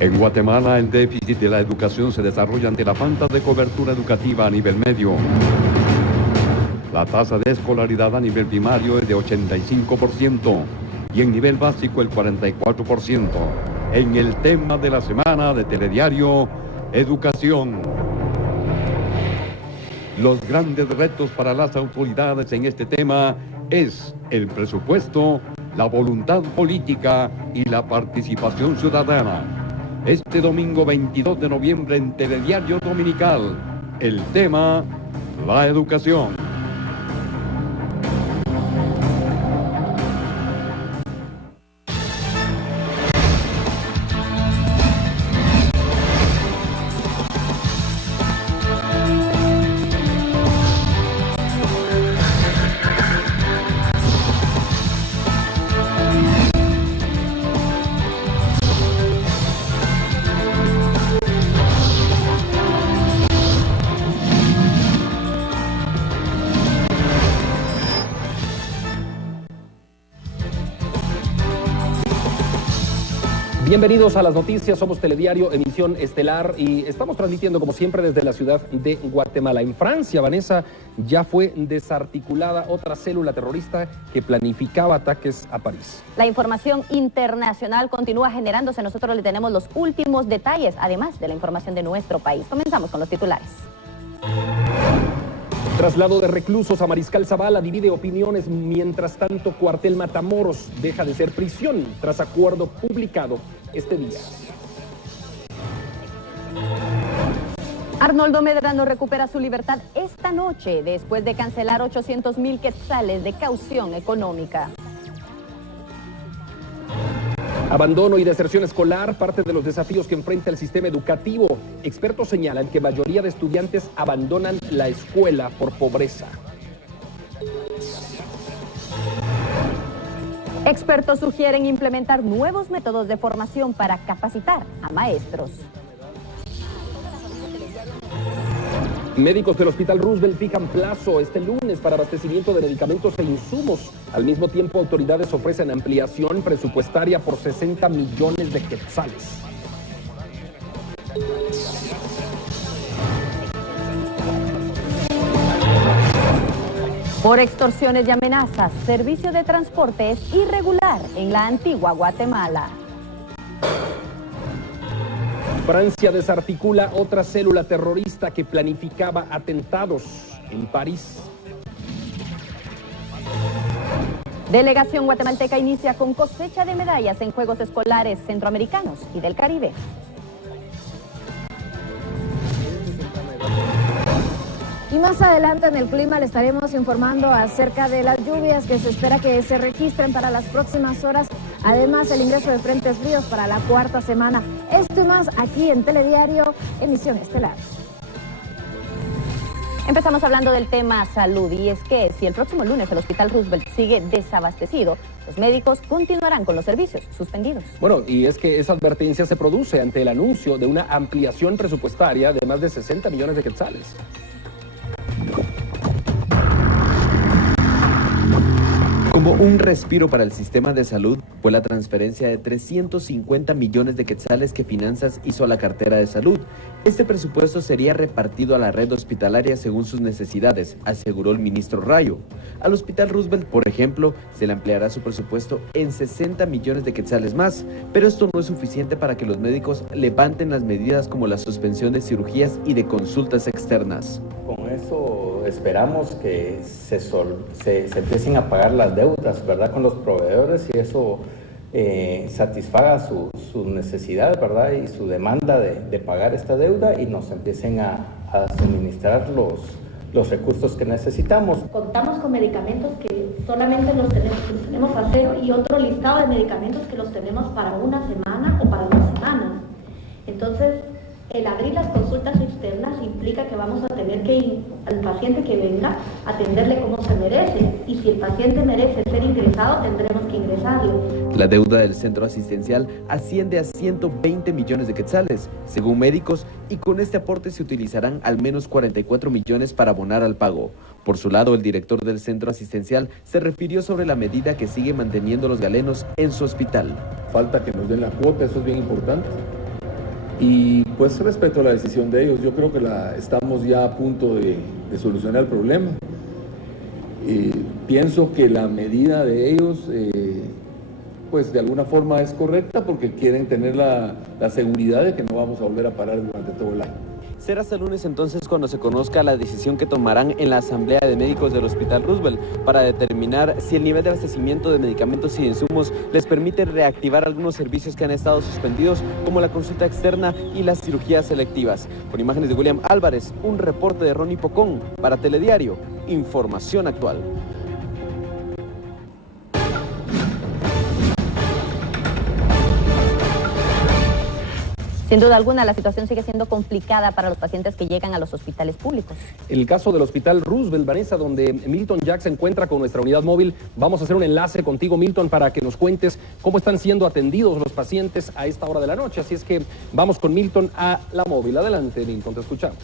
En Guatemala, el déficit de la educación se desarrolla ante la falta de cobertura educativa a nivel medio. La tasa de escolaridad a nivel primario es de 85% y en nivel básico el 44%. En el tema de la semana de Telediario, educación. Los grandes retos para las autoridades en este tema es el presupuesto, la voluntad política y la participación ciudadana. Este domingo 22 de noviembre en Telediario Dominical, el tema, la educación. Bienvenidos a las noticias, somos Telediario, emisión estelar y estamos transmitiendo como siempre desde la ciudad de Guatemala. En Francia, Vanessa, ya fue desarticulada otra célula terrorista que planificaba ataques a París. La información internacional continúa generándose, nosotros le tenemos los últimos detalles, además de la información de nuestro país. Comenzamos con los titulares. Traslado de reclusos a Mariscal Zavala divide opiniones, mientras tanto Cuartel Matamoros deja de ser prisión tras acuerdo publicado este día. Arnoldo Medrano recupera su libertad esta noche después de cancelar 800,000 quetzales de caución económica. Abandono y deserción escolar, parte de los desafíos que enfrenta el sistema educativo. Expertos señalan que mayoría de estudiantes abandonan la escuela por pobreza. Expertos sugieren implementar nuevos métodos de formación para capacitar a maestros. Médicos del Hospital Roosevelt fijan plazo este lunes para abastecimiento de medicamentos e insumos. Al mismo tiempo, autoridades ofrecen ampliación presupuestaria por 60 millones de quetzales. Por extorsiones y amenazas, servicio de transporte es irregular en la antigua Guatemala. Francia desarticula otra célula terrorista que planificaba atentados en París. Delegación guatemalteca inicia con cosecha de medallas en Juegos Escolares Centroamericanos y del Caribe. Y más adelante en el clima le estaremos informando acerca de las lluvias que se espera que se registren para las próximas horas. Además, el ingreso de frentes fríos para la cuarta semana. Esto y más aquí en Telediario, emisión estelar. Empezamos hablando del tema salud y es que si el próximo lunes el Hospital Roosevelt sigue desabastecido, los médicos continuarán con los servicios suspendidos. Bueno, y es que esa advertencia se produce ante el anuncio de una ampliación presupuestaria de más de 60 millones de quetzales. Como un respiro para el sistema de salud fue la transferencia de 350 millones de quetzales que Finanzas hizo a la cartera de salud. Este presupuesto sería repartido a la red hospitalaria según sus necesidades, aseguró el ministro Rayo. Al Hospital Roosevelt, por ejemplo, se le ampliará su presupuesto en 60 millones de quetzales más, pero esto no es suficiente para que los médicos levanten las medidas como la suspensión de cirugías y de consultas externas. Con eso esperamos que se empiecen a pagar las deudas, ¿verdad?, con los proveedores y eso satisfaga sus necesidades, ¿verdad?, y su demanda de pagar esta deuda y nos empiecen a suministrar los recursos que necesitamos. Contamos con medicamentos que solamente los tenemos a cero y otro listado de medicamentos que los tenemos para una semana o para 2 semanas. Entonces, el abrir las consultas externas implica que vamos a tener que, al paciente que venga, atenderle como se merece. Y si el paciente merece ser ingresado, tendremos que ingresarle. La deuda del centro asistencial asciende a 120 millones de quetzales, según médicos, y con este aporte se utilizarán al menos 44 millones para abonar al pago. Por su lado, el director del centro asistencial se refirió sobre la medida que sigue manteniendo los galenos en su hospital. Falta que nos den la cuota, eso es bien importante. Y pues respeto la decisión de ellos. Yo creo que estamos ya a punto de solucionar el problema. Pienso que la medida de ellos pues de alguna forma es correcta porque quieren tener la seguridad de que no vamos a volver a parar durante todo el año. Será hasta el lunes entonces cuando se conozca la decisión que tomarán en la Asamblea de Médicos del Hospital Roosevelt para determinar si el nivel de abastecimiento de medicamentos y insumos les permite reactivar algunos servicios que han estado suspendidos, como la consulta externa y las cirugías selectivas. Con imágenes de William Álvarez, un reporte de Ronnie Pocón para Telediario, Información Actual. Sin duda alguna, la situación sigue siendo complicada para los pacientes que llegan a los hospitales públicos. El caso del Hospital Roosevelt, Vanessa, donde Milton Jack se encuentra con nuestra unidad móvil. Vamos a hacer un enlace contigo, Milton, para que nos cuentes cómo están siendo atendidos los pacientes a esta hora de la noche. Así es que vamos con Milton a la móvil. Adelante, Milton, te escuchamos.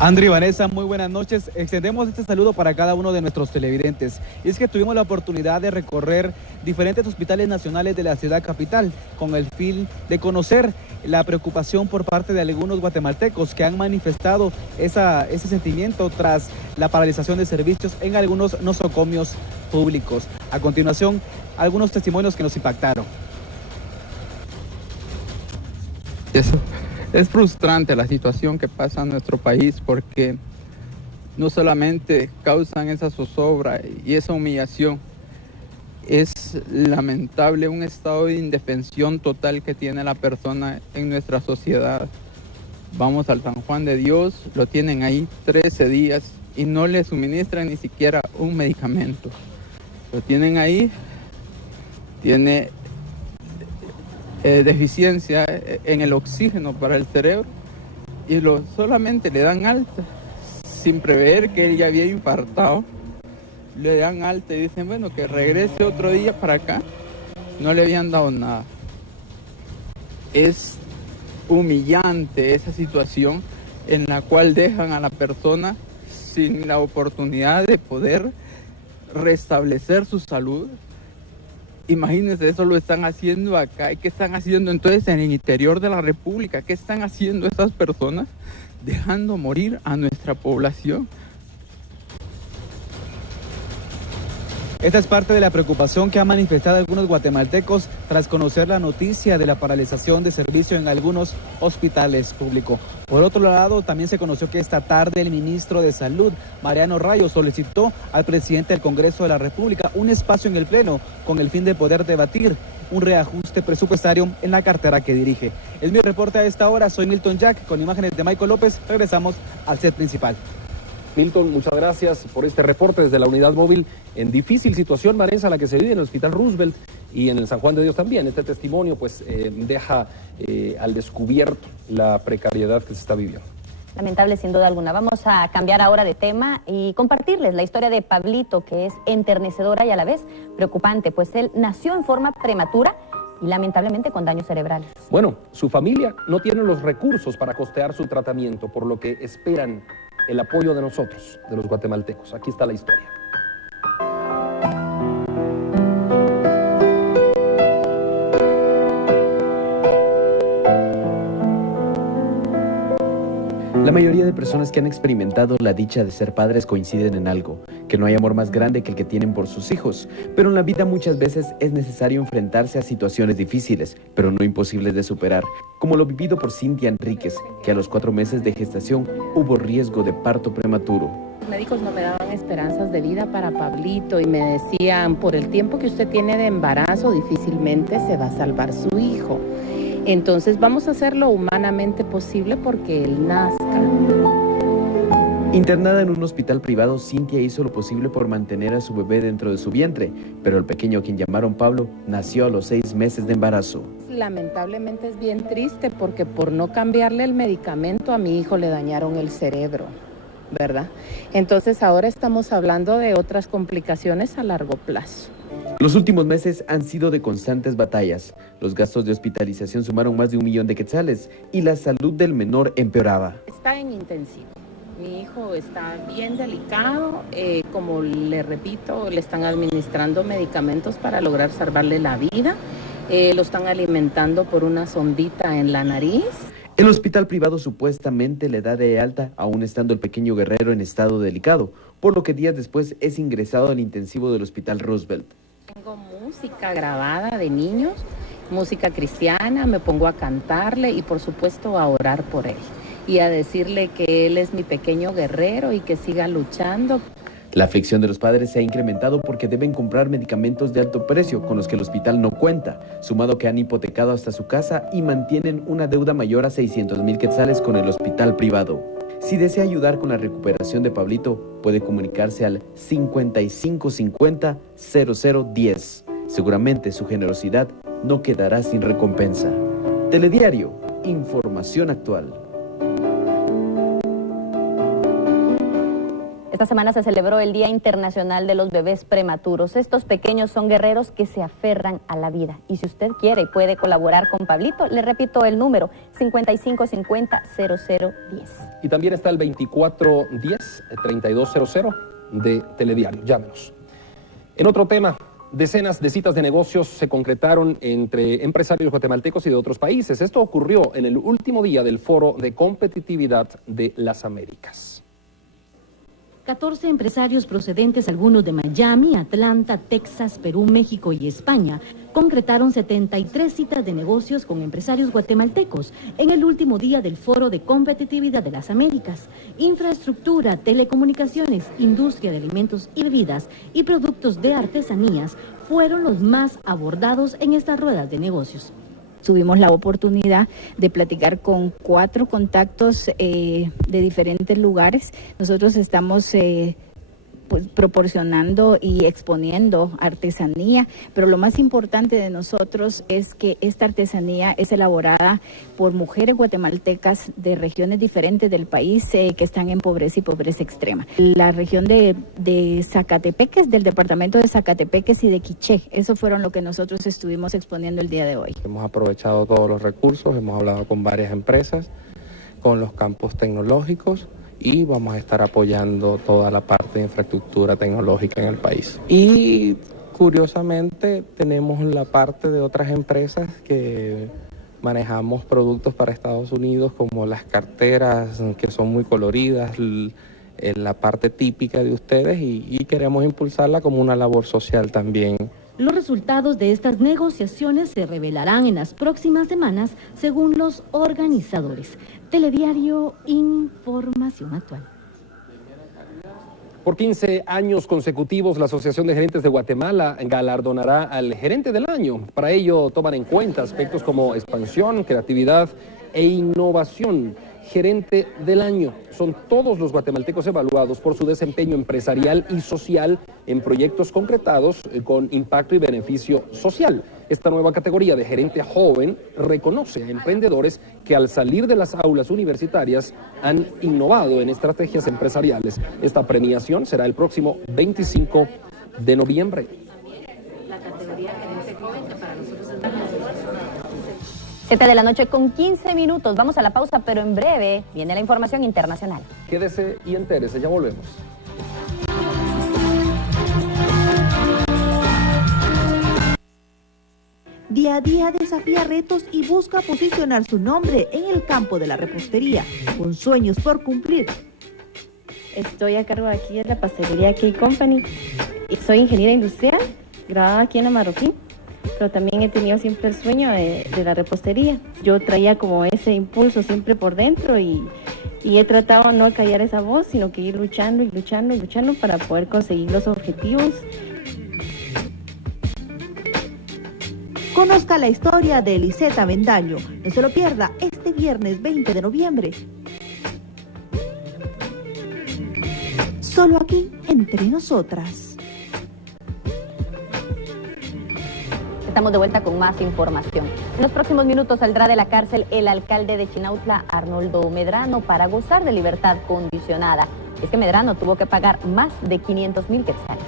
Andri y Vanessa, muy buenas noches. Extendemos este saludo para cada uno de nuestros televidentes. Y es que tuvimos la oportunidad de recorrer diferentes hospitales nacionales de la ciudad capital con el fin de conocer la preocupación por parte de algunos guatemaltecos que han manifestado ese sentimiento tras la paralización de servicios en algunos nosocomios públicos. A continuación, algunos testimonios que nos impactaron. Eso. Es frustrante la situación que pasa en nuestro país porque no solamente causan esa zozobra y esa humillación, es lamentable un estado de indefensión total que tiene la persona en nuestra sociedad. Vamos al San Juan de Dios, lo tienen ahí 13 días y no le suministran ni siquiera un medicamento. Lo tienen ahí, tiene deficiencia en el oxígeno para el cerebro y solamente le dan alta sin prever que él ya había infartado. Le dan alta y dicen, bueno, que regrese otro día para acá. No le habían dado nada. Es humillante esa situación en la cual dejan a la persona sin la oportunidad de poder restablecer su salud. Imagínense, eso lo están haciendo acá. ¿Y qué están haciendo entonces en el interior de la República? ¿Qué están haciendo esas personas? Dejando morir a nuestra población. Esta es parte de la preocupación que han manifestado algunos guatemaltecos tras conocer la noticia de la paralización de servicio en algunos hospitales públicos. Por otro lado, también se conoció que esta tarde el ministro de Salud, Mariano Rayo, solicitó al presidente del Congreso de la República un espacio en el Pleno con el fin de poder debatir un reajuste presupuestario en la cartera que dirige. Es mi reporte a esta hora, soy Milton Jack, con imágenes de Michael López. Regresamos al set principal. Milton, muchas gracias por este reporte desde la unidad móvil en difícil situación, Vanessa, la que se vive en el Hospital Roosevelt y en el San Juan de Dios también. Este testimonio pues deja al descubierto la precariedad que se está viviendo. Lamentable sin duda alguna. Vamos a cambiar ahora de tema y compartirles la historia de Pablito, que es enternecedora y a la vez preocupante, pues él nació en forma prematura y lamentablemente con daños cerebrales. Bueno, su familia no tiene los recursos para costear su tratamiento, por lo que esperan el apoyo de nosotros, de los guatemaltecos. Aquí está la historia. La mayoría de personas que han experimentado la dicha de ser padres coinciden en algo, que no hay amor más grande que el que tienen por sus hijos, pero en la vida muchas veces es necesario enfrentarse a situaciones difíciles, pero no imposibles de superar, como lo vivido por Cintia Enríquez, que a los 4 meses de gestación hubo riesgo de parto prematuro. Los médicos no me daban esperanzas de vida para Pablito y me decían, por el tiempo que usted tiene de embarazo, difícilmente se va a salvar su hijo. Entonces vamos a hacer lo humanamente posible porque él nazca. Internada en un hospital privado, Cintia hizo lo posible por mantener a su bebé dentro de su vientre, pero el pequeño, a quien llamaron Pablo, nació a los 6 meses de embarazo. Lamentablemente es bien triste porque por no cambiarle el medicamento a mi hijo le dañaron el cerebro, ¿verdad? Entonces ahora estamos hablando de otras complicaciones a largo plazo. Los últimos meses han sido de constantes batallas. Los gastos de hospitalización sumaron más de 1 millón de quetzales y la salud del menor empeoraba. Está en intensivo. Mi hijo está bien delicado. Como le repito, le están administrando medicamentos para lograr salvarle la vida. Lo están alimentando por una sondita en la nariz. El hospital privado supuestamente le da de alta, aún estando el pequeño Guerrero en estado delicado, por lo que días después es ingresado al intensivo del Hospital Roosevelt. Tengo música grabada de niños, música cristiana, me pongo a cantarle y por supuesto a orar por él y a decirle que él es mi pequeño guerrero y que siga luchando. La aflicción de los padres se ha incrementado porque deben comprar medicamentos de alto precio con los que el hospital no cuenta, sumado que han hipotecado hasta su casa y mantienen una deuda mayor a 600,000 quetzales con el hospital privado. Si desea ayudar con la recuperación de Pablito, puede comunicarse al 5550-0010. Seguramente su generosidad no quedará sin recompensa. Telediario, información actual. Esta semana se celebró el Día Internacional de los Bebés Prematuros. Estos pequeños son guerreros que se aferran a la vida. Y si usted quiere y puede colaborar con Pablito, le repito el número, 5550-0010. Y también está el 2410-3200 de Telediario. Llámenos. En otro tema, decenas de citas de negocios se concretaron entre empresarios guatemaltecos y de otros países. Esto ocurrió en el último día del Foro de Competitividad de las Américas. 14 empresarios procedentes, algunos de Miami, Atlanta, Texas, Perú, México y España, concretaron 73 citas de negocios con empresarios guatemaltecos en el último día del Foro de Competitividad de las Américas. Infraestructura, telecomunicaciones, industria de alimentos y bebidas y productos de artesanías fueron los más abordados en estas ruedas de negocios. Tuvimos la oportunidad de platicar con 4 contactos de diferentes lugares. Nosotros estamos pues, proporcionando y exponiendo artesanía, pero lo más importante de nosotros es que esta artesanía es elaborada por mujeres guatemaltecas de regiones diferentes del país que están en pobreza y pobreza extrema. La región de Zacatepeques, del departamento de Zacatepeques y de Quiché, eso fueron lo que nosotros estuvimos exponiendo el día de hoy. Hemos aprovechado todos los recursos, hemos hablado con varias empresas, con los campos tecnológicos, y vamos a estar apoyando toda la parte de infraestructura tecnológica en el país. Y curiosamente tenemos la parte de otras empresas que manejamos productos para Estados Unidos, como las carteras que son muy coloridas, la parte típica de ustedes, y queremos impulsarla como una labor social también. Los resultados de estas negociaciones se revelarán en las próximas semanas, según los organizadores. Telediario, información actual. Por 15 años consecutivos, la Asociación de Gerentes de Guatemala galardonará al Gerente del Año. Para ello, toman en cuenta aspectos como expansión, creatividad e innovación. Gerente del Año son todos los guatemaltecos evaluados por su desempeño empresarial y social en proyectos concretados con impacto y beneficio social. Esta nueva categoría de gerente joven reconoce a emprendedores que al salir de las aulas universitarias han innovado en estrategias empresariales. Esta premiación será el próximo 25 de noviembre. La categoría gerente joven, que para nosotros es 7 de la noche con 15 minutos. Vamos a la pausa, pero en breve viene la información internacional. Quédese y entérese, ya volvemos. Día a día desafía retos y busca posicionar su nombre en el campo de la repostería, con sueños por cumplir. Estoy a cargo aquí de la pastelería Cake Company. Soy ingeniera industrial, graduada aquí en la Marroquín, pero también he tenido siempre el sueño de la repostería. Yo traía como ese impulso siempre por dentro y he tratado no de callar esa voz, sino que ir luchando y luchando y luchando para poder conseguir los objetivos. Conozca la historia de Lisette Avendaño. No se lo pierda este viernes 20 de noviembre. Solo aquí, entre nosotras. Estamos de vuelta con más información. En los próximos minutos saldrá de la cárcel el alcalde de Chinautla, Arnoldo Medrano, para gozar de libertad condicionada. Es que Medrano tuvo que pagar más de 500,000 quetzales.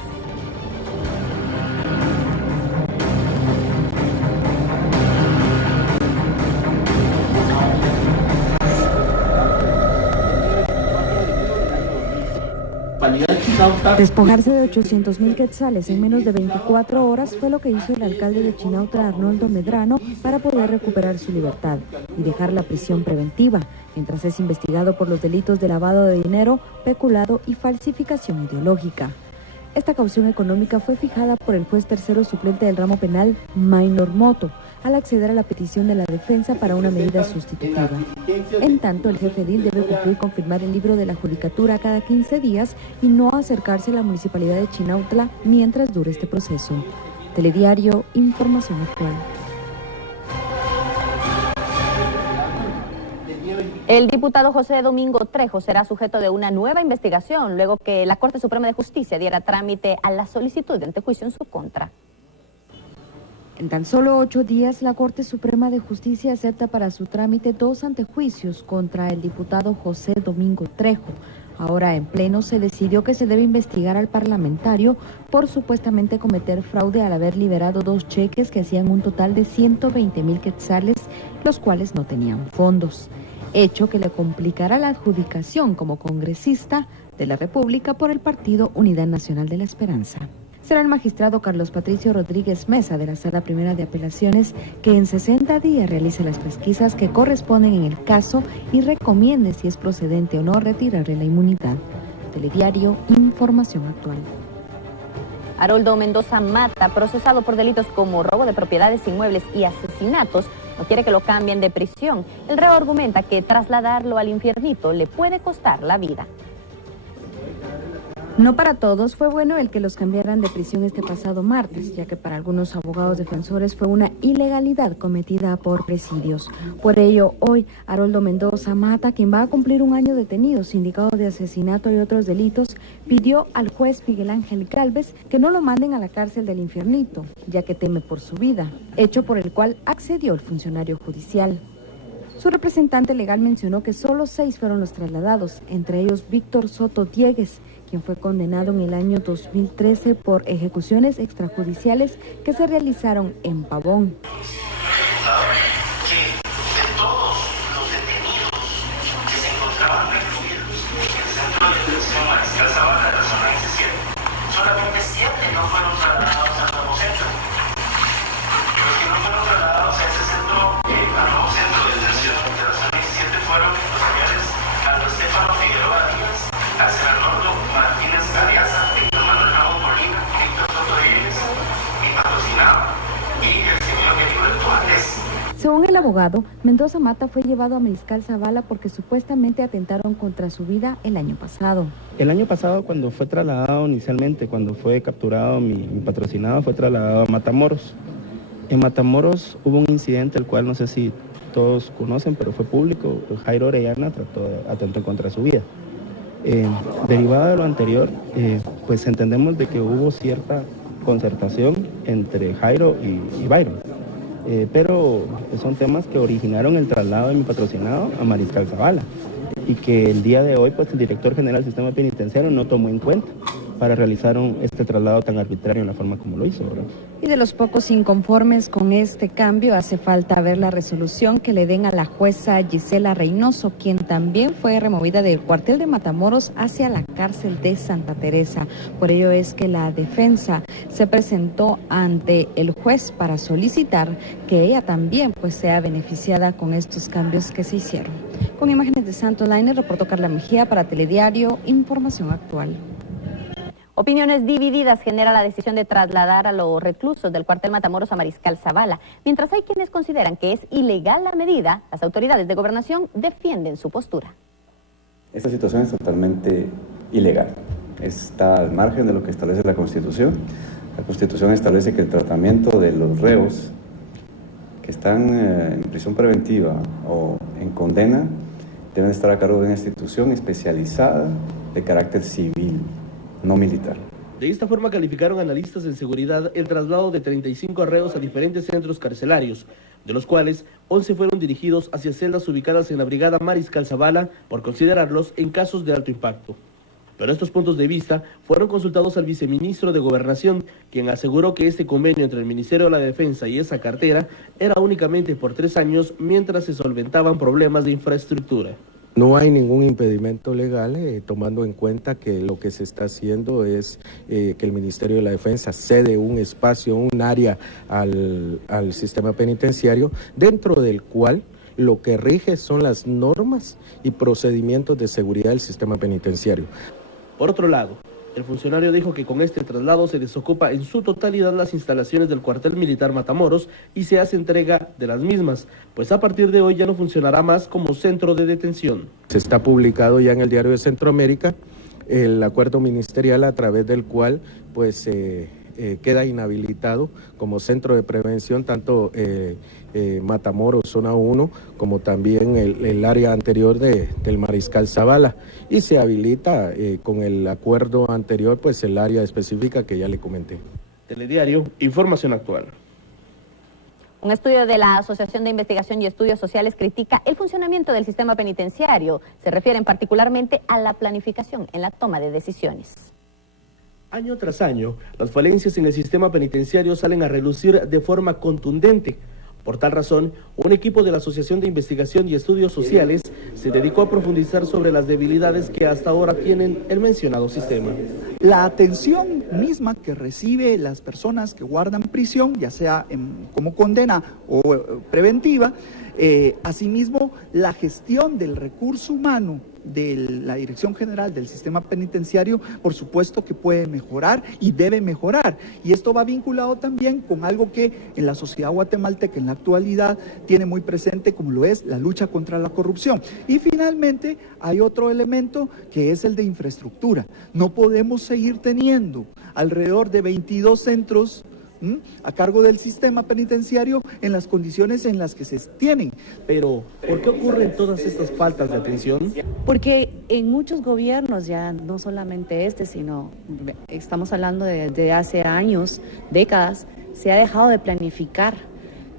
Despojarse de 800.000 quetzales en menos de 24 horas fue lo que hizo el alcalde de Chinautla, Arnoldo Medrano, para poder recuperar su libertad y dejar la prisión preventiva, mientras es investigado por los delitos de lavado de dinero, peculado y falsificación ideológica. Esta caución económica fue fijada por el juez tercero suplente del ramo penal, Maynor Moto, al acceder a la petición de la defensa para una medida sustitutiva. En tanto, el jefe edil debe cumplir con firmar el libro de la judicatura cada 15 días y no acercarse a la municipalidad de Chinautla mientras dure este proceso. Telediario, información actual. El diputado José Domingo Trejo será sujeto de una nueva investigación luego que la Corte Suprema de Justicia diera trámite a la solicitud de antejuicio en su contra. En tan solo 8 días, la Corte Suprema de Justicia acepta para su trámite 2 antejuicios contra el diputado José Domingo Trejo. Ahora en pleno se decidió que se debe investigar al parlamentario por supuestamente cometer fraude al haber liberado 2 cheques que hacían un total de 120.000 quetzales, los cuales no tenían fondos. Hecho que le complicará la adjudicación como congresista de la República por el partido Unidad Nacional de la Esperanza. Será el magistrado Carlos Patricio Rodríguez Mesa de la Sala Primera de Apelaciones que en 60 días realice las pesquisas que corresponden en el caso y recomiende si es procedente o no retirarle la inmunidad. Telediario, información actual. Haroldo Mendoza Mata, procesado por delitos como robo de propiedades inmuebles y asesinatos, no quiere que lo cambien de prisión. El reo argumenta que trasladarlo al infiernito le puede costar la vida. No para todos fue bueno el que los cambiaran de prisión este pasado martes, ya que para algunos abogados defensores fue una ilegalidad cometida por presidios. Por ello, hoy, Haroldo Mendoza Mata, quien va a cumplir 1 año detenido, sindicado de asesinato y otros delitos, pidió al juez Miguel Ángel Gálvez que no lo manden a la cárcel del infiernito, ya que teme por su vida, hecho por el cual accedió el funcionario judicial. Su representante legal mencionó que solo 6 fueron los trasladados, entre ellos Víctor Soto Diegues, quien fue condenado en el año 2013 por ejecuciones extrajudiciales que se realizaron en Pavón. Solamente 7 no fueron trasladados al nuevo centro. Los que no fueron trasladados a ese centro, al nuevo centro de detención de la zona 17 fueron los señores Aldo Estefano Figueroa Díaz, Axel Arnoldo Martínez Ariaza, Víctor Manuel Ramón Molina, Víctor Soto Díaz, mi patrocinado, y el señor Heriberto Valdés. Según el abogado, Mendoza Mata fue llevado a Mariscal Zavala porque supuestamente atentaron contra su vida el año pasado. El año pasado, cuando fue trasladado inicialmente, cuando fue capturado mi patrocinado, fue trasladado a Matamoros. En Matamoros hubo un incidente, el cual no sé si todos conocen, pero fue público. Jairo Orellana atentó contra su vida. Derivado de lo anterior, pues entendemos de que hubo cierta concertación entre Jairo y Byron. Pero son temas que originaron el traslado de mi patrocinado a Mariscal Zavala y que el día de hoy pues el director general del sistema penitenciario no tomó en cuenta para realizar este traslado tan arbitrario en la forma como lo hizo, ¿verdad? Y de los pocos inconformes con este cambio, hace falta ver la resolución que le den a la jueza Gisela Reynoso, quien también fue removida del cuartel de Matamoros hacia la cárcel de Santa Teresa. Por ello es que la defensa se presentó ante el juez para solicitar que ella también pues sea beneficiada con estos cambios que se hicieron. Con imágenes de Santos Lainer, reportó Carla Mejía para Telediario, información actual. Opiniones divididas genera la decisión de trasladar a los reclusos del cuartel Matamoros a Mariscal Zavala. Mientras hay quienes consideran que es ilegal la medida, las autoridades de gobernación defienden su postura. Esta situación es totalmente ilegal. Está al margen de lo que establece la Constitución. La Constitución establece que el tratamiento de los reos que están en prisión preventiva o en condena deben estar a cargo de una institución especializada de carácter civil, no militar. De esta forma calificaron analistas en seguridad el traslado de 35 reos a diferentes centros carcelarios, de los cuales 11 fueron dirigidos hacia celdas ubicadas en la brigada Mariscal Zavala por considerarlos en casos de alto impacto. Pero estos puntos de vista fueron consultados al viceministro de Gobernación, quien aseguró que este convenio entre el Ministerio de la Defensa y esa cartera era únicamente por 3 años mientras se solventaban problemas de infraestructura. No hay ningún impedimento legal, tomando en cuenta que lo que se está haciendo es que el Ministerio de la Defensa cede un espacio, un área al sistema penitenciario, dentro del cual lo que rige son las normas y procedimientos de seguridad del sistema penitenciario. Por otro lado, el funcionario dijo que con este traslado se desocupa en su totalidad las instalaciones del cuartel militar Matamoros y se hace entrega de las mismas, pues a partir de hoy ya no funcionará más como centro de detención. Se está publicado ya en el Diario de Centroamérica el acuerdo ministerial a través del cual pues queda inhabilitado como centro de prevención tanto Matamoros, zona 1, como también el área anterior del Mariscal Zavala, y se habilita con el acuerdo anterior pues el área específica que ya le comenté. Telediario, información actual. Un estudio de la Asociación de Investigación y Estudios Sociales critica el funcionamiento del sistema penitenciario. Se refieren particularmente a la planificación en la toma de decisiones. Año tras año, las falencias en el sistema penitenciario salen a relucir de forma contundente. Por tal razón, un equipo de la Asociación de Investigación y Estudios Sociales se dedicó a profundizar sobre las debilidades que hasta ahora tienen el mencionado sistema. La atención misma que recibe las personas que guardan prisión, ya sea como condena o preventiva, asimismo la gestión del recurso humano de la Dirección General del Sistema Penitenciario, por supuesto que puede mejorar y debe mejorar. Y esto va vinculado también con algo que en la sociedad guatemalteca en la actualidad tiene muy presente, como lo es la lucha contra la corrupción. Y finalmente hay otro elemento que es el de infraestructura. No podemos seguir teniendo alrededor de 22 centros a cargo del sistema penitenciario en las condiciones en las que se tienen. Pero, ¿por qué ocurren todas estas faltas de atención? Porque en muchos gobiernos, ya no solamente sino estamos hablando de hace años, décadas, se ha dejado de planificar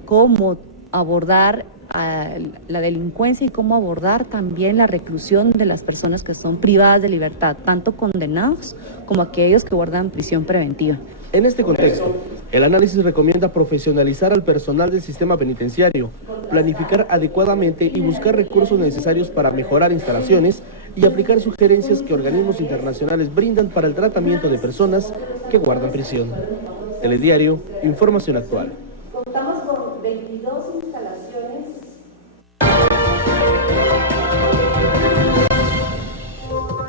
cómo abordar la delincuencia y cómo abordar también la reclusión de las personas que son privadas de libertad, tanto condenados como aquellos que guardan prisión preventiva. En este contexto, el análisis recomienda profesionalizar al personal del sistema penitenciario, planificar adecuadamente y buscar recursos necesarios para mejorar instalaciones y aplicar sugerencias que organismos internacionales brindan para el tratamiento de personas que guardan prisión. Telediario, información actual. Contamos con 22 instalaciones.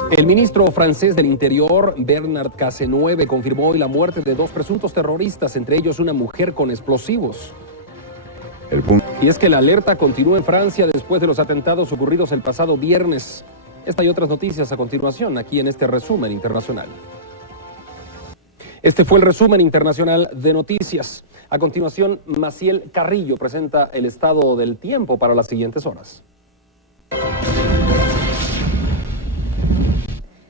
El ministro francés del Interior, Bernard Cazeneuve, confirmó hoy la muerte de 2 presuntos terroristas, entre ellos una mujer con explosivos. Y es que la alerta continúa en Francia después de los atentados ocurridos el pasado viernes. Esta y otras noticias a continuación, aquí en este resumen internacional. Este fue el resumen internacional de noticias. A continuación, Maciel Carrillo presenta el estado del tiempo para las siguientes horas.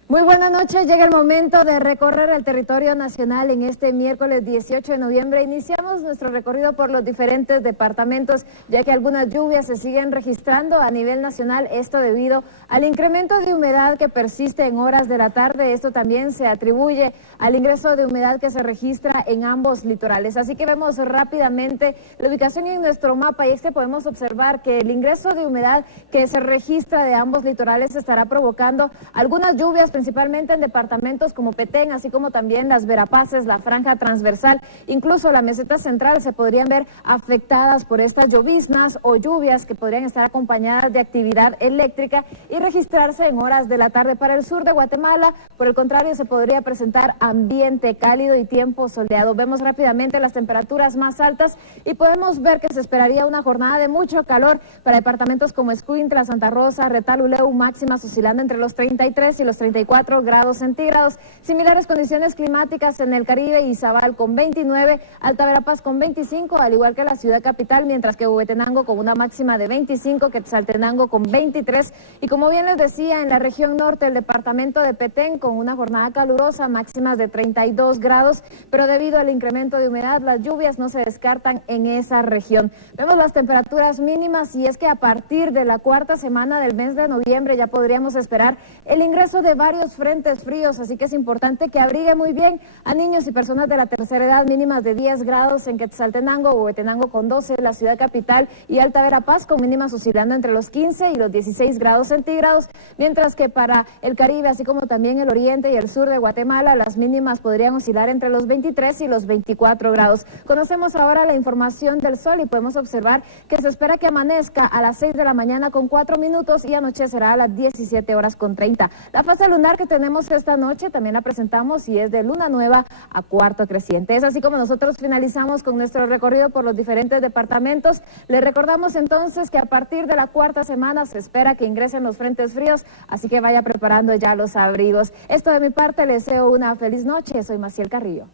Muy buenas noches, llega el momento de recorrer el territorio nacional en este miércoles 18 de noviembre. Iniciamos nuestro recorrido por los diferentes departamentos, ya que algunas lluvias se siguen registrando a nivel nacional, esto debido al incremento de humedad que persiste en horas de la tarde. Esto también se atribuye al ingreso de humedad que se registra en ambos litorales. Así que vemos rápidamente la ubicación en nuestro mapa y es que podemos observar que el ingreso de humedad que se registra de ambos litorales estará provocando algunas lluvias, principalmente en departamentos como Petén, así como también las Verapaces, la franja transversal, incluso la meseta central se podrían ver afectadas por estas lloviznas o lluvias que podrían estar acompañadas de actividad eléctrica y registrarse en horas de la tarde. Para el sur de Guatemala, por el contrario, se podría presentar ambiente cálido y tiempo soleado. Vemos rápidamente las temperaturas más altas y podemos ver que se esperaría una jornada de mucho calor para departamentos como Escuintla, Santa Rosa, Retaluleu, máximas oscilando entre los 33 y los 34 grados centígrados. Similares condiciones climáticas en el Caribe, Izabal con 29, Alta Verapaz con 25, al igual que la ciudad capital, mientras que Huehuetenango con una máxima de 25, Quetzaltenango con 23 y como bien les decía, en la región norte, el departamento de Petén con una jornada calurosa, máximas de 32 grados, pero debido al incremento de humedad, las lluvias no se descartan en esa región. Vemos las temperaturas mínimas y es que a partir de la cuarta semana del mes de noviembre ya podríamos esperar el ingreso de varios varios frentes fríos, así que es importante que abrigue muy bien a niños y personas de la tercera edad, mínimas de 10 grados en Quetzaltenango, Huehuetenango con 12, la ciudad capital y Alta Verapaz con mínimas oscilando entre los 15 y los 16 grados centígrados, mientras que para el Caribe, así como también el oriente y el sur de Guatemala, las mínimas podrían oscilar entre los 23 y los 24 grados. Conocemos ahora la información del sol y podemos observar que se espera que amanezca a las 6 de la mañana con 4 minutos y anochecerá a las 17 horas con 30. La fase lunar que tenemos esta noche también la presentamos y es de luna nueva a cuarto creciente. Es así como nosotros finalizamos con nuestro recorrido por los diferentes departamentos. Les recordamos entonces que a partir de la cuarta semana se espera que ingresen los frentes fríos, así que vaya preparando ya los abrigos. Esto de mi parte, les deseo una feliz noche. Soy Maciel Carrillo.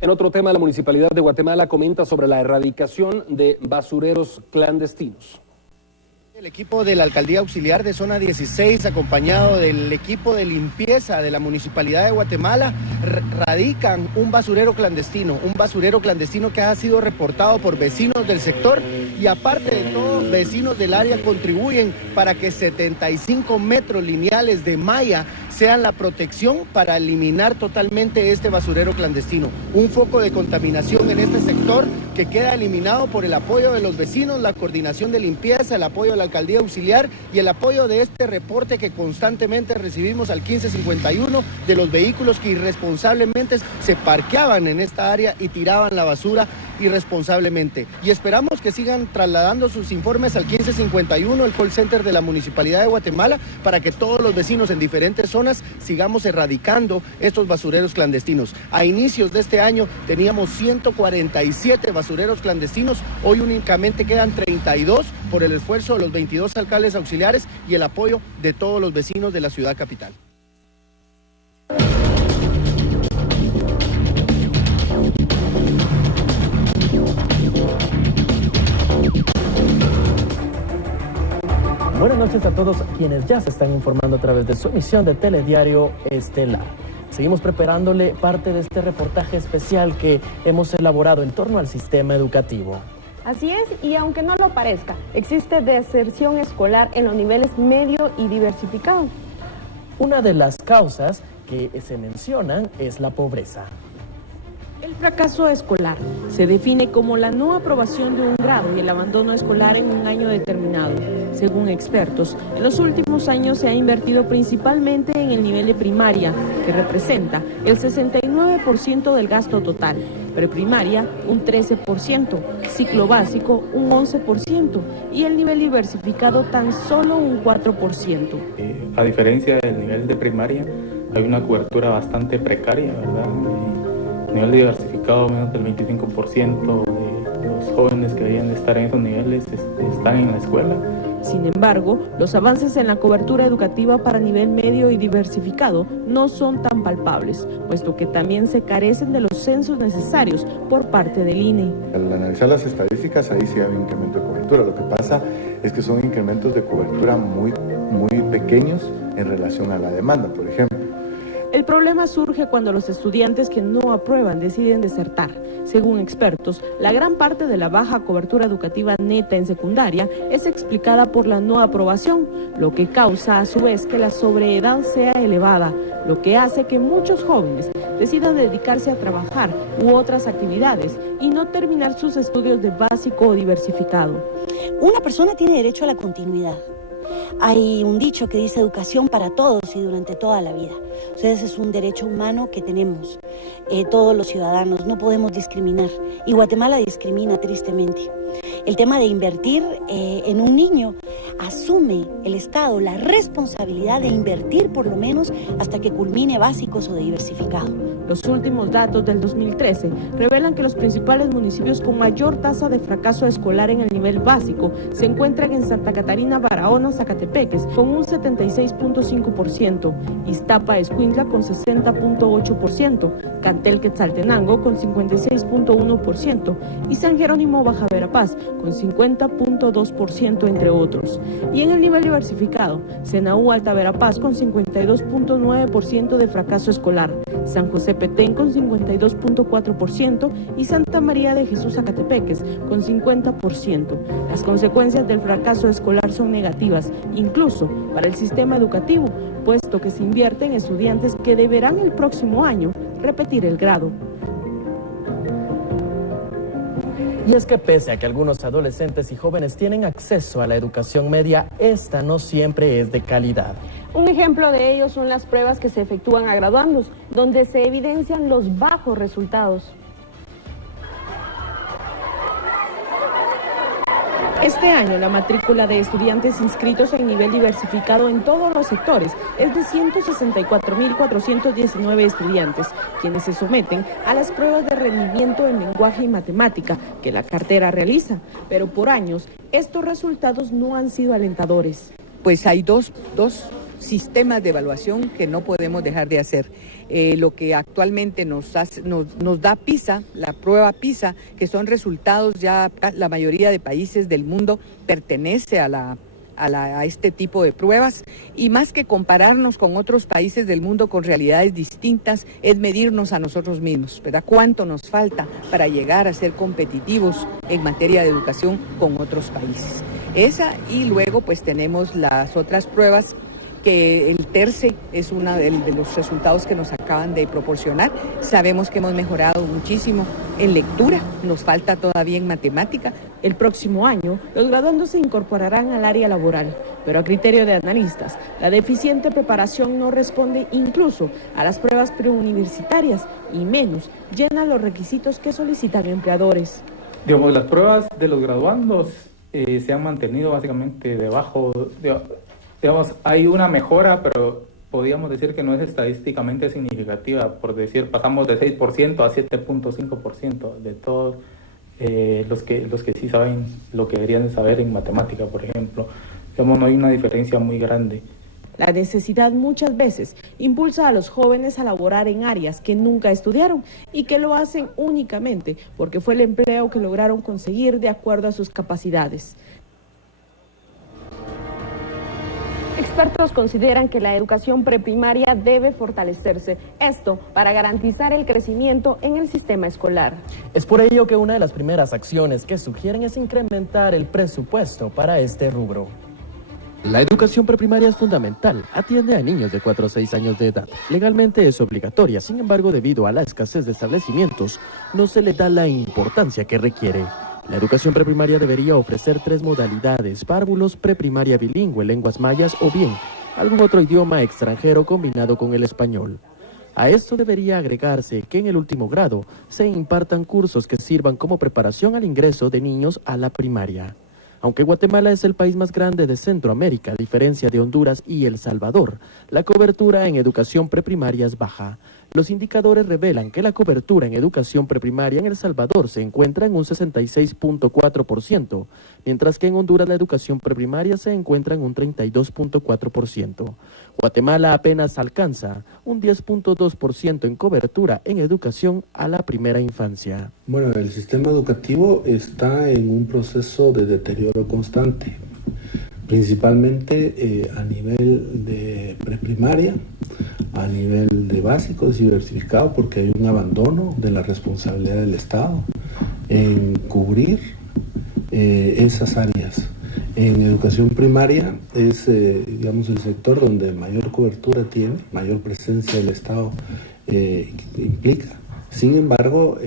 En otro tema, la Municipalidad de Guatemala comenta sobre la erradicación de basureros clandestinos. El equipo de la Alcaldía Auxiliar de Zona 16, acompañado del equipo de limpieza de la Municipalidad de Guatemala, radican un basurero clandestino que ha sido reportado por vecinos del sector y aparte de todo, vecinos del área contribuyen para que 75 metros lineales de malla sean la protección para eliminar totalmente este basurero clandestino. Un foco de contaminación en este sector que queda eliminado por el apoyo de los vecinos, la coordinación de limpieza, el apoyo de la Alcaldía Auxiliar y el apoyo de este reporte que constantemente recibimos al 1551 de los vehículos que irresponsablemente se parqueaban en esta área y tiraban la basura irresponsablemente. Y esperamos que sigan trasladando sus informes al 1551, el call center de la Municipalidad de Guatemala, para que todos los vecinos en diferentes zonas sigamos erradicando estos basureros clandestinos. A inicios de este año teníamos 147 basureros clandestinos, hoy únicamente quedan 32 por el esfuerzo de los 22 alcaldes auxiliares y el apoyo de todos los vecinos de la ciudad capital. Buenas noches a todos quienes ya se están informando a través de su emisión de Telediario Estelar. Seguimos preparándole parte de este reportaje especial que hemos elaborado en torno al sistema educativo. Así es, y aunque no lo parezca, existe deserción escolar en los niveles medio y diversificado. Una de las causas que se mencionan es la pobreza. El fracaso escolar se define como la no aprobación de un grado y el abandono escolar en un año determinado. Según expertos, en los últimos años se ha invertido principalmente en el nivel de primaria, que representa el 69% del gasto total, preprimaria un 13%, ciclo básico un 11% y el nivel diversificado tan solo un 4%. A diferencia del nivel de primaria, hay una cobertura bastante precaria, ¿verdad? Nivel diversificado, menos del 25% de los jóvenes que deberían de estar en esos niveles están en la escuela. Sin embargo, los avances en la cobertura educativa para nivel medio y diversificado no son tan palpables, puesto que también se carecen de los censos necesarios por parte del INE. Al analizar las estadísticas, ahí sí hay un incremento de cobertura. Lo que pasa es que son incrementos de cobertura muy pequeños en relación a la demanda, por ejemplo. El problema surge cuando los estudiantes que no aprueban deciden desertar. Según expertos, la gran parte de la baja cobertura educativa neta en secundaria es explicada por la no aprobación, lo que causa a su vez que la sobreedad sea elevada, lo que hace que muchos jóvenes decidan dedicarse a trabajar u otras actividades y no terminar sus estudios de básico o diversificado. Una persona tiene derecho a la continuidad. Hay un dicho que dice educación para todos y durante toda la vida. O sea, ese es un derecho humano que tenemos todos los ciudadanos, no podemos discriminar. Y Guatemala discrimina tristemente. El tema de invertir en un niño, asume el Estado la responsabilidad de invertir por lo menos hasta que culmine básicos o diversificado. Los últimos datos del 2013 revelan que los principales municipios con mayor tasa de fracaso escolar en el nivel básico se encuentran en Santa Catarina, Barahona, Zacatepeques con un 76.5%, Iztapa, Escuintla con 60.8%, Cantel, Quetzaltenango con 56.1% y San Jerónimo, Baja Verapaz con 50.2%, entre otros. Y en el nivel diversificado, Senaú, Alta Verapaz con 52.9% de fracaso escolar, San José Petén con 52.4% y Santa María de Jesús Zacatepeques con 50%. Las consecuencias del fracaso escolar son negativas, incluso para el sistema educativo, puesto que se invierte en estudiantes que deberán el próximo año repetir el grado. Y es que pese a que algunos adolescentes y jóvenes tienen acceso a la educación media, esta no siempre es de calidad. Un ejemplo de ello son las pruebas que se efectúan a graduandos, donde se evidencian los bajos resultados. Este año la matrícula de estudiantes inscritos en nivel diversificado en todos los sectores es de 164.419 estudiantes, quienes se someten a las pruebas de rendimiento en lenguaje y matemática que la cartera realiza, pero por años estos resultados no han sido alentadores. Pues hay dos sistemas de evaluación que no podemos dejar de hacer. Lo que actualmente nos da PISA, la prueba PISA, que son resultados ya la mayoría de países del mundo pertenece a este tipo de pruebas, y más que compararnos con otros países del mundo con realidades distintas, es medirnos a nosotros mismos, ¿verdad? ¿Cuánto nos falta para llegar a ser competitivos en materia de educación con otros países? Esa, y luego pues tenemos las otras pruebas, que el TERCE es uno de los resultados que nos acaban de proporcionar. Sabemos que hemos mejorado muchísimo en lectura, nos falta todavía en matemática. El próximo año, los graduandos se incorporarán al área laboral, pero a criterio de analistas, la deficiente preparación no responde incluso a las pruebas preuniversitarias y menos llena los requisitos que solicitan empleadores. Digamos, las pruebas de los graduandos se han mantenido básicamente debajo de... Digamos, hay una mejora, pero podríamos decir que no es estadísticamente significativa. Por decir, pasamos de 6% a 7.5% de todos los que sí saben lo que deberían de saber en matemática, por ejemplo. Digamos, no hay una diferencia muy grande. La necesidad muchas veces impulsa a los jóvenes a laborar en áreas que nunca estudiaron y que lo hacen únicamente porque fue el empleo que lograron conseguir de acuerdo a sus capacidades. Expertos consideran que la educación preprimaria debe fortalecerse, esto para garantizar el crecimiento en el sistema escolar. Es por ello que una de las primeras acciones que sugieren es incrementar el presupuesto para este rubro. La educación preprimaria es fundamental, atiende a niños de 4 a 6 años de edad. Legalmente es obligatoria, sin embargo, debido a la escasez de establecimientos, no se le da la importancia que requiere. La educación preprimaria debería ofrecer 3 modalidades: párvulos, preprimaria bilingüe, lenguas mayas o bien algún otro idioma extranjero combinado con el español. A esto debería agregarse que en el último grado se impartan cursos que sirvan como preparación al ingreso de niños a la primaria. Aunque Guatemala es el país más grande de Centroamérica, a diferencia de Honduras y El Salvador, la cobertura en educación preprimaria es baja. Los indicadores revelan que la cobertura en educación preprimaria en El Salvador se encuentra en un 66.4%, mientras que en Honduras la educación preprimaria se encuentra en un 32.4%. Guatemala apenas alcanza un 10.2% en cobertura en educación a la primera infancia. Bueno, el sistema educativo está en un proceso de deterioro constante, principalmente a nivel de preprimaria, a nivel de básico, diversificado, porque hay un abandono de la responsabilidad del Estado en cubrir esas áreas. En educación primaria es, digamos, el sector donde mayor cobertura tiene, mayor presencia del Estado implica. Sin embargo,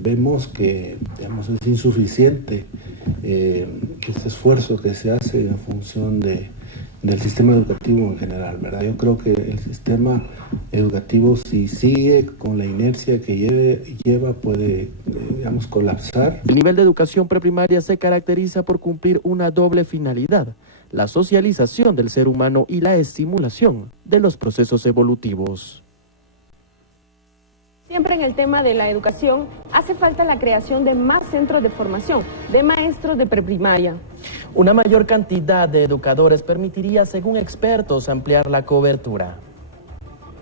vemos que, digamos, es insuficiente este esfuerzo que se hace en función del sistema educativo en general, ¿verdad? Yo creo que el sistema educativo, si sigue con la inercia que lleva, puede, digamos, colapsar. El nivel de educación preprimaria se caracteriza por cumplir una doble finalidad: la socialización del ser humano y la estimulación de los procesos evolutivos. Siempre en el tema de la educación, hace falta la creación de más centros de formación de maestros de preprimaria. Una mayor cantidad de educadores permitiría, según expertos, ampliar la cobertura.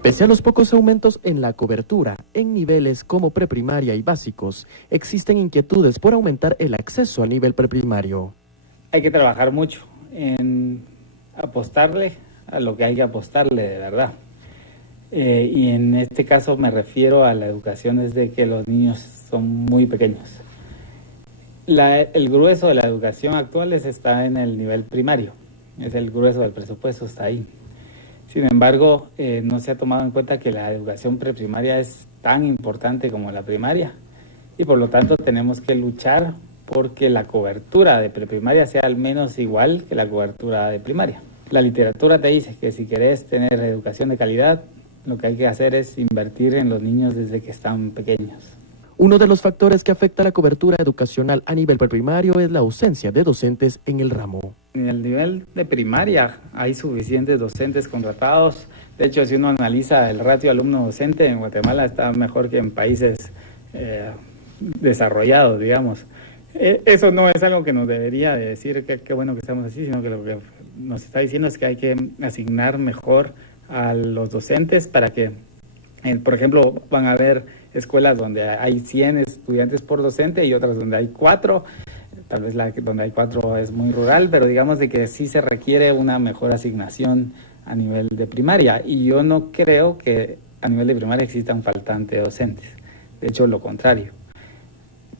Pese a los pocos aumentos en la cobertura, en niveles como preprimaria y básicos, existen inquietudes por aumentar el acceso al nivel preprimario. Hay que trabajar mucho en apostarle a lo que hay que apostarle de verdad. y en este caso me refiero a la educación desde que los niños son muy pequeños. El grueso de la educación actual está en el nivel primario, es el grueso del presupuesto, está ahí. Sin embargo, no se ha tomado en cuenta que la educación preprimaria es tan importante como la primaria y por lo tanto tenemos que luchar porque la cobertura de preprimaria sea al menos igual que la cobertura de primaria. La literatura te dice que si querés tener educación de calidad, lo que hay que hacer es invertir en los niños desde que están pequeños. Uno de los factores que afecta la cobertura educacional a nivel preprimario es la ausencia de docentes en el ramo. En el nivel de primaria hay suficientes docentes contratados. De hecho, si uno analiza el ratio alumno-docente, en Guatemala está mejor que en países desarrollados, digamos. Eso no es algo que nos debería de decir que qué bueno que estamos así, sino que lo que nos está diciendo es que hay que asignar mejor a los docentes para que, por ejemplo, van a haber escuelas donde hay 100 estudiantes por docente y otras donde hay 4. Tal vez donde hay 4 es muy rural, pero digamos de que sí se requiere una mejor asignación a nivel de primaria. Y yo no creo que a nivel de primaria exista un faltante de docentes. De hecho, lo contrario.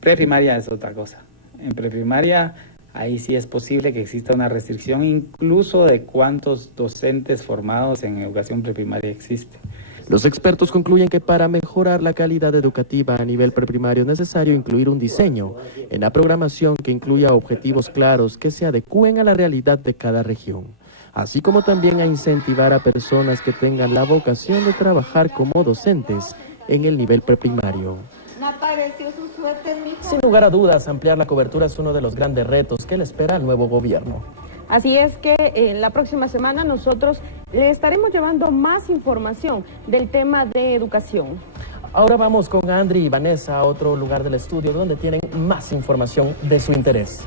Preprimaria es otra cosa. En preprimaria, ahí sí es posible que exista una restricción incluso de cuántos docentes formados en educación preprimaria existen. Los expertos concluyen que para mejorar la calidad educativa a nivel preprimario es necesario incluir un diseño en la programación que incluya objetivos claros que se adecúen a la realidad de cada región, así como también a incentivar a personas que tengan la vocación de trabajar como docentes en el nivel preprimario. Sin lugar a dudas, ampliar la cobertura es uno de los grandes retos que le espera al nuevo gobierno. Así es que en la próxima semana nosotros le estaremos llevando más información del tema de educación. Ahora vamos con Andri y Vanessa a otro lugar del estudio donde tienen más información de su interés.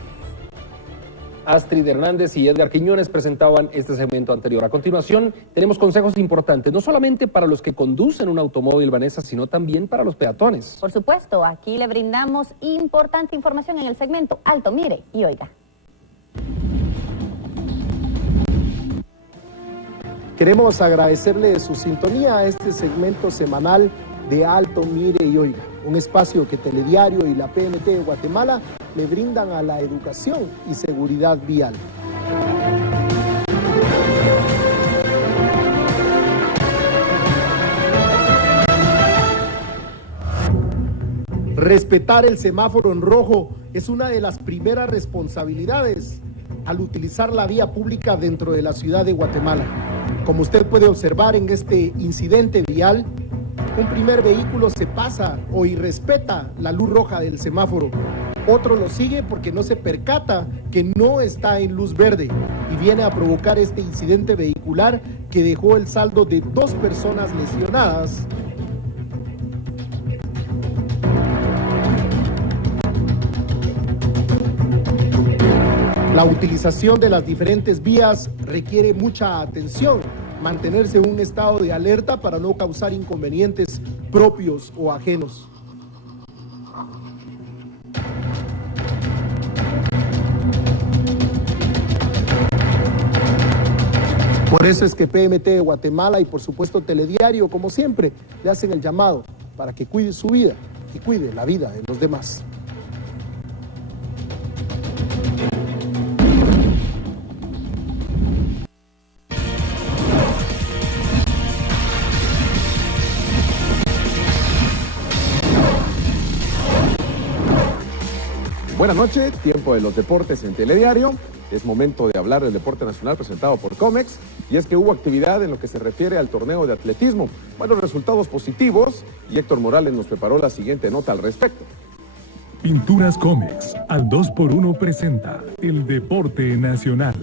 Astrid Hernández y Edgar Quiñones presentaban este segmento anterior. A continuación, tenemos consejos importantes, no solamente para los que conducen un automóvil, Vanessa, sino también para los peatones. Por supuesto, aquí le brindamos importante información en el segmento Alto, Mire y Oiga. Queremos agradecerle su sintonía a este segmento semanal de Alto, Mire y Oiga, un espacio que Telediario y la PMT de Guatemala le brindan a la educación y seguridad vial. Respetar el semáforo en rojo es una de las primeras responsabilidades al utilizar la vía pública dentro de la ciudad de Guatemala. Como usted puede observar en este incidente vial, un primer vehículo se pasa o irrespeta la luz roja del semáforo. Otro lo sigue porque no se percata que no está en luz verde y viene a provocar este incidente vehicular que dejó el saldo de 2 personas lesionadas. La utilización de las diferentes vías requiere mucha atención, mantenerse en un estado de alerta para no causar inconvenientes propios o ajenos. Por eso es que PMT de Guatemala y por supuesto Telediario, como siempre, le hacen el llamado para que cuide su vida y cuide la vida de los demás. Buenas noches, tiempo de los deportes en Telediario. Es momento de hablar del deporte nacional presentado por Comex. Y es que hubo actividad en lo que se refiere al torneo de atletismo. Buenos resultados positivos y Héctor Morales nos preparó la siguiente nota al respecto. Pinturas Comex al 2x1 presenta el deporte nacional.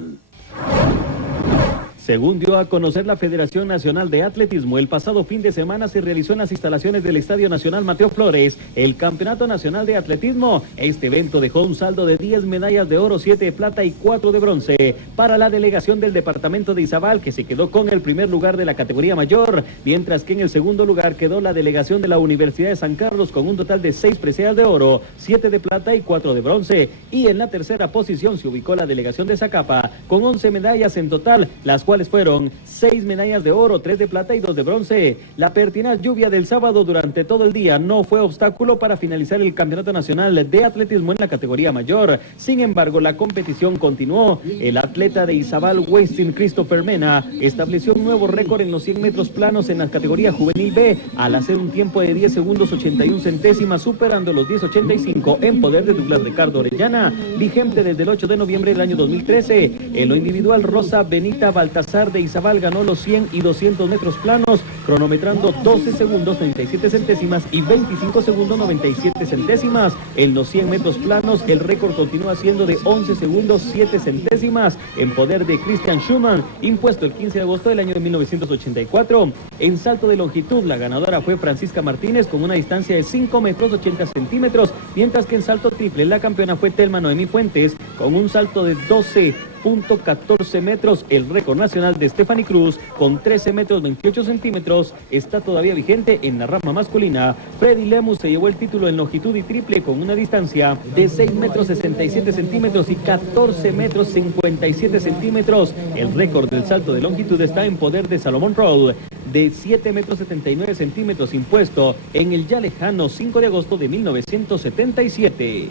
Según dio a conocer la Federación Nacional de Atletismo, el pasado fin de semana se realizó en las instalaciones del Estadio Nacional Mateo Flores el Campeonato Nacional de Atletismo. Este evento dejó un saldo de 10 medallas de oro, 7 de plata y 4 de bronce para la delegación del departamento de Izabal, que se quedó con el primer lugar de la categoría mayor, mientras que en el segundo lugar quedó la delegación de la Universidad de San Carlos con un total de 6 preseas de oro, 7 de plata y 4 de bronce. Y en la tercera posición se ubicó la delegación de Zacapa con 11 medallas en total, las cuales cuales fueron 6 medallas de oro, 3 de plata y 2 de bronce. La pertinaz lluvia del sábado durante todo el día no fue obstáculo para finalizar el Campeonato Nacional de Atletismo en la categoría mayor. Sin embargo, la competición continuó. El atleta de Izabal, Westin Christopher Mena, estableció un nuevo récord en los 100 metros planos en la categoría juvenil B al hacer un tiempo de 10 segundos 81 centésimas, superando los 10.85 en poder de Douglas Ricardo Orellana, vigente desde el 8 de noviembre del año 2013. En lo individual, Rosa Benita Baltasar de Izabal ganó los 100 y 200 metros planos, cronometrando 12 segundos 37 centésimas y 25 segundos 97 centésimas. En los 100 metros planos, el récord continúa siendo de 11 segundos 7 centésimas en poder de Christian Schumann, impuesto el 15 de agosto del año de 1984. En salto de longitud, la ganadora fue Francisca Martínez con una distancia de 5 metros 80 centímetros, mientras que en salto triple la campeona fue Telma Noemí Fuentes con un salto de 12.14 metros. El récord nacional de Stephanie Cruz con 13 metros 28 centímetros está todavía vigente en la rama masculina. Freddy Lemus se llevó el título en longitud y triple con una distancia de 6 metros 67 centímetros y 14 metros 57 centímetros. El récord del salto de longitud está en poder de Salomón Roll de 7 metros 79 centímetros, impuesto en el ya lejano 5 de agosto de 1977.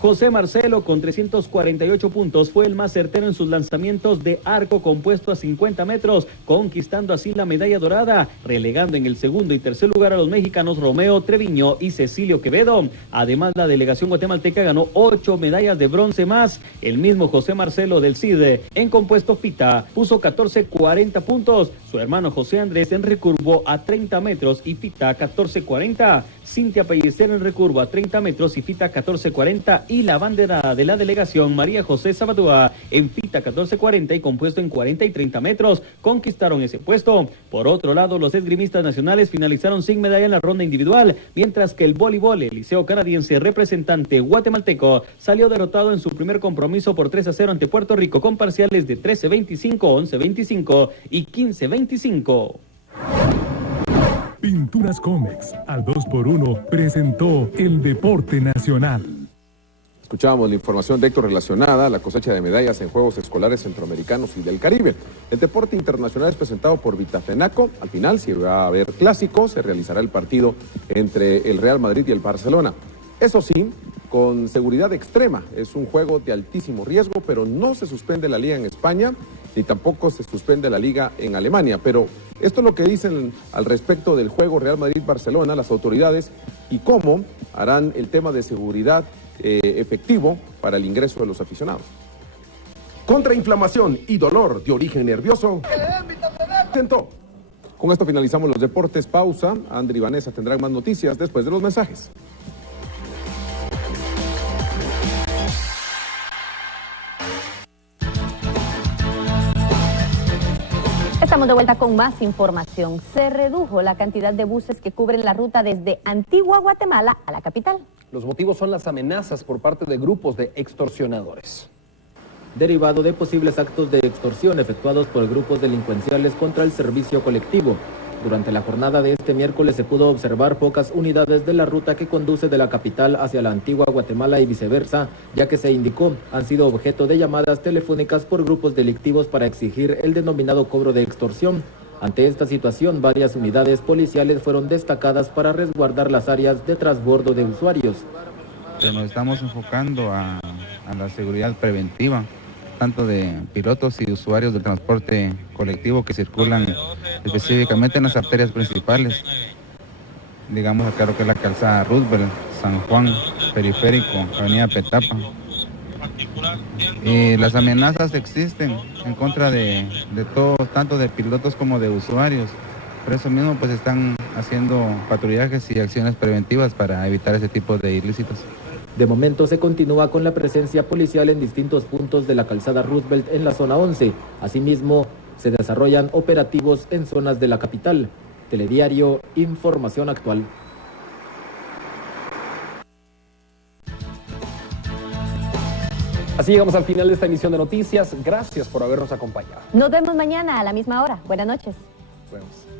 José Marcelo, con 348 puntos, fue el más certero en sus lanzamientos de arco compuesto a 50 metros, conquistando así la medalla dorada, relegando en el segundo y tercer lugar a los mexicanos Romeo Treviño y Cecilio Quevedo. Además, la delegación guatemalteca ganó 8 medallas de bronce más. El mismo José Marcelo del CID, en compuesto FITA, puso 14.40 puntos. Su hermano José Andrés en recurvo a 30 metros y FITA 14.40. Cintia Pellicer en recurvo a 30 metros y FITA 14.40. Y la bandera de la delegación María José Sabadúa en FITA 14.40 y compuesto en 40 y 30 metros conquistaron ese puesto. Por otro lado, los esgrimistas nacionales finalizaron sin medalla en la ronda individual, mientras que el voleibol, el Liceo Canadiense, representante guatemalteco, salió derrotado en su primer compromiso por 3-0 ante Puerto Rico con parciales de 13-25, 11-25 y 15-25. Pinturas Comex al 2x1 presentó el Deporte Nacional. Escuchábamos la información de Héctor relacionada a la cosecha de medallas en Juegos Escolares Centroamericanos y del Caribe. El deporte internacional es presentado por Vitafenaco. Al final, si va a haber clásico, se realizará el partido entre el Real Madrid y el Barcelona. Eso sí, con seguridad extrema. Es un juego de altísimo riesgo, pero no se suspende la liga en España, ni tampoco se suspende la liga en Alemania. Pero esto es lo que dicen al respecto del juego Real Madrid-Barcelona las autoridades y cómo harán el tema de seguridad efectivo para el ingreso de los aficionados. Contra inflamación y dolor de origen nervioso. Con esto finalizamos los deportes. Pausa. Andri y Vanessa tendrán más noticias después de los mensajes. Estamos de vuelta con más información. Se redujo la cantidad de buses que cubren la ruta desde Antigua Guatemala a la capital. Los motivos son las amenazas por parte de grupos de extorsionadores. Derivado de posibles actos de extorsión efectuados por grupos delincuenciales contra el servicio colectivo. Durante la jornada de este miércoles se pudo observar pocas unidades de la ruta que conduce de la capital hacia la Antigua Guatemala y viceversa, ya que se indicó han sido objeto de llamadas telefónicas por grupos delictivos para exigir el denominado cobro de extorsión. Ante esta situación, varias unidades policiales fueron destacadas para resguardar las áreas de transbordo de usuarios. Nos estamos enfocando a la seguridad preventiva, tanto de pilotos y usuarios del transporte colectivo que circulan específicamente en las arterias principales. Digamos acá lo que es la calzada Roosevelt, San Juan, Periférico, Avenida Petapa. Y las amenazas existen en contra de todos, tanto de pilotos como de usuarios. Por eso mismo pues están haciendo patrullajes y acciones preventivas para evitar ese tipo de ilícitos. De momento se continúa con la presencia policial en distintos puntos de la calzada Roosevelt en la zona 11. Asimismo, se desarrollan operativos en zonas de la capital. Telediario, información actual. Así llegamos al final de esta emisión de noticias. Gracias por habernos acompañado. Nos vemos mañana a la misma hora. Buenas noches. Nos vemos.